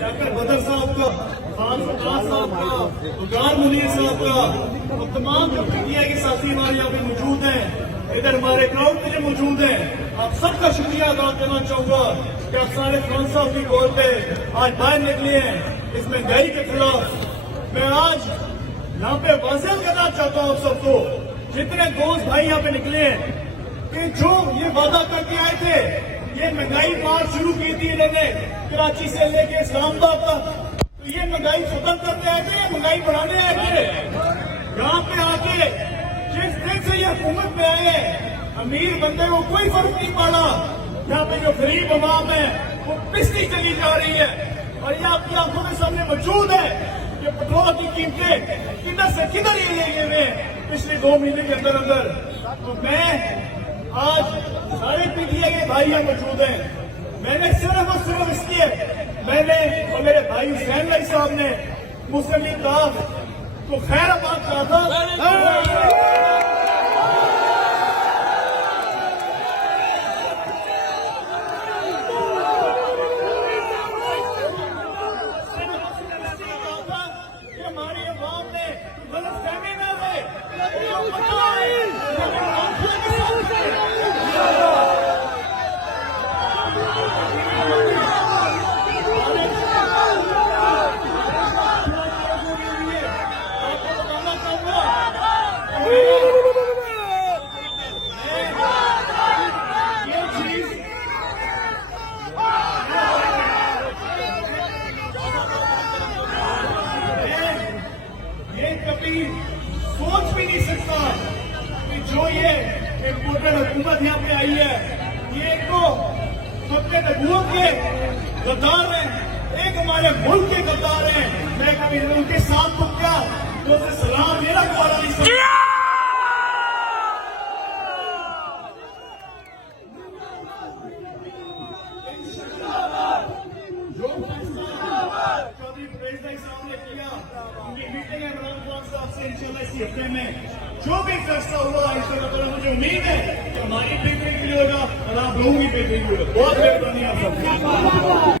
लियाकत बदर साहब का, खान फरहान साहब का, उगार मुनीर साहब का और तमाम जो मीडिया के साथी हमारे यहाँ पे मौजूद हैं, इधर हमारे क्राउड में जो मौजूद हैं, आप सबका शुक्रिया अदा करना चाहूंगा कि आप सारे खान साहब की कॉल पे आज बाहर निकले हैं इस महंगाई के खिलाफ। मैं आज यहाँ पे वाज़ेह करना चाहता हूँ आप सबको, जितने दोस्त भाई यहाँ पे निकले हैं, कि जो ये वादा करके आए थे, ये महंगाई मार शुरू की थी इन्होंने कराची से लेके इस्लामाबाद तक, तो ये महंगाई खत्म करते आए थे, महंगाई बढ़ाने आए थे। यहाँ पे आके जिस दिन से ये हुकूमत में आए हैं, अमीर बंदे को कोई फर्क नहीं पड़ा। यहाँ पे जो गरीब अवाम है वो पिसती चली जा रही है और ये आपकी आंखों के सामने मौजूद है कि पेट्रोल की कीमतें किधर से किधर ये ले गए हुए पिछले 2 महीने के अंदर अंदर। तो मैं आज सारे पीटीआई के भाई यहाँ मौजूद हैं, मैंने सिर्फ और सिर्फ इसलिए मैंने और मेरे भाई हुसैन भाई साहब ने मुस्लिम लीग को खैर बात कहा था। हमारी अवाम ने गलत फहमी न रहे, कभी सोच भी नहीं सकता कि जो ये इम्पोर्टेड हुकूमत यहाँ पे आई है, ये तो सबके नबूवत के गद्दार हैं, एक हमारे मुल्क के गद्दार हैं। मैं कभी उनके साथ तो क्या तो उसे सलाम मेरा दोबारा नहीं सकता। इंशाल्लाह इसी हफ्ते में जो भी फैसला हुआ इंशाल्लाह मुझे उम्मीद है कि हमारी बेहतरी के लिए होगा और आप लोगों की बेहतरी के लिए होगा। बहुत मेहरबानी आप सबकी।